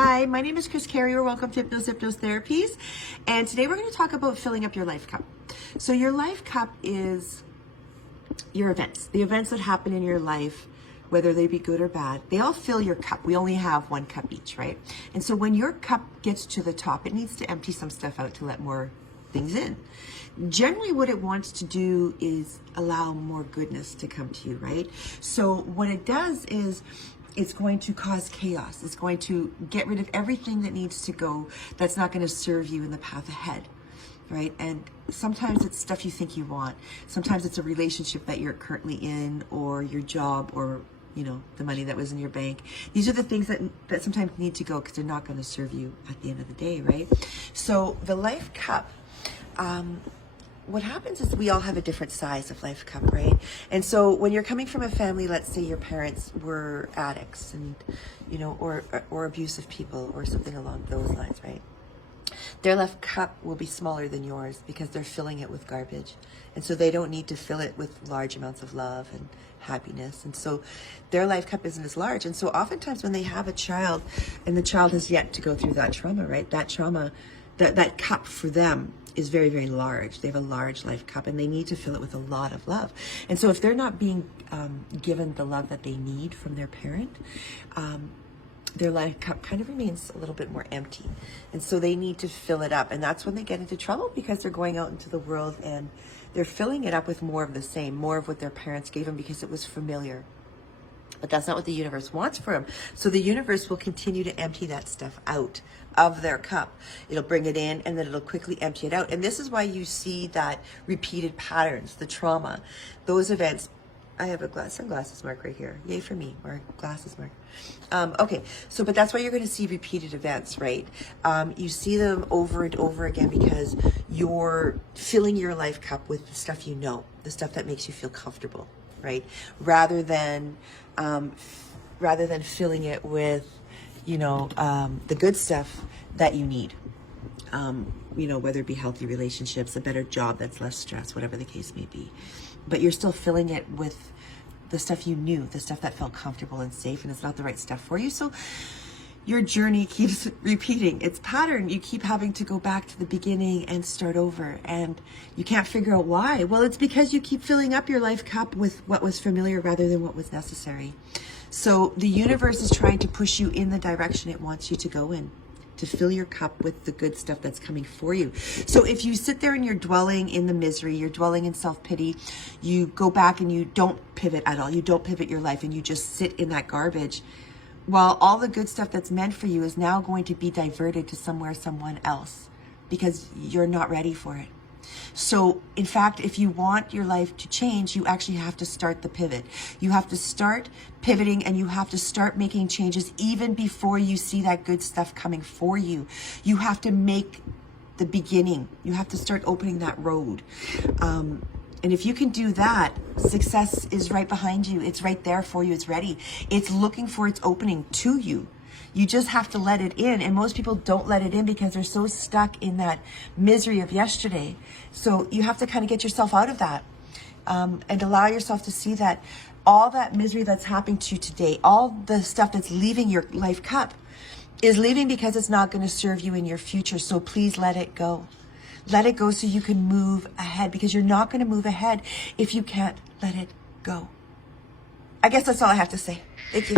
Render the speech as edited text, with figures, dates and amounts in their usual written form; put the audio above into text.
Hi, my name is Chris Carrier. Welcome to Hypnos Therapies. And today we're going to talk about filling up your life cup. So your life cup is your events, the events that happen in your life, whether they be good or bad. They all fill your cup. We only have one cup each, right? And so when your cup gets to the top, it needs to empty some stuff out to let more things in. Generally, what it wants to do is allow more goodness to come to you, right? So what it does is it's going to cause chaos. It's going to get rid of everything that needs to go that's not going to serve you in the path ahead, right? And sometimes it's stuff you think you want. Sometimes it's a relationship that you're currently in, or your job, or the money that was in your bank. These are the things that sometimes need to go because they're not going to serve you at the end of the day, right? So the life cup, what happens is we all have a different size of life cup, right? And so when you're coming from a family, let's say your parents were addicts and, or abusive people or something along those lines, right? Their life cup will be smaller than yours because they're filling it with garbage. And so they don't need to fill it with large amounts of love and happiness. And so their life cup isn't as large. And so oftentimes when they have a child and the child has yet to go through that trauma, right? That trauma, that cup for them is very, very large. They have a large life cup and they need to fill it with a lot of love. And so if they're not being given the love that they need from their parent, their life cup kind of remains a little bit more empty. And so they need to fill it up. And that's when they get into trouble because they're going out into the world and they're filling it up with more of the same, more of what their parents gave them because it was familiar. But that's not what the universe wants for them. So the universe will continue to empty that stuff out of their cup. It'll bring it in and then it'll quickly empty it out. And this is why you see that repeated patterns, the trauma, those events. I have a sunglasses mark right here. Yay for me, or glasses mark. Okay, so, but that's why you're going to see repeated events, right? You see them over and over again because you're filling your life cup with the stuff the stuff that makes you feel comfortable, right? Rather than filling it with, the good stuff that you need. Whether it be healthy relationships, a better job that's less stress, whatever the case may be. But you're still filling it with the stuff you knew, the stuff that felt comfortable and safe, and it's not the right stuff for you. So your journey keeps repeating its pattern. You keep having to go back to the beginning and start over, and you can't figure out why. Well, it's because you keep filling up your life cup with what was familiar rather than what was necessary. So the universe is trying to push you in the direction it wants you to go in, to fill your cup with the good stuff that's coming for you. So if you sit there and you're dwelling in the misery, you're dwelling in self-pity, you go back and you don't pivot at all, you don't pivot your life and you just sit in that garbage, well, all the good stuff that's meant for you is now going to be diverted to someone else because you're not ready for it. So in fact, if you want your life to change, you actually have to start the pivot. You have to start pivoting and you have to start making changes even before you see that good stuff coming for you. You have to make the beginning. You have to start opening that road. And if you can do that, success is right behind you. It's right there for you. It's ready. It's looking for its opening to you. You just have to let it in. And most people don't let it in because they're so stuck in that misery of yesterday. So you have to kind of get yourself out of that and allow yourself to see that all that misery that's happening to you today, all the stuff that's leaving your life cup is leaving because it's not going to serve you in your future. So please let it go. Let it go so you can move ahead, because you're not going to move ahead if you can't let it go. I guess that's all I have to say. Thank you.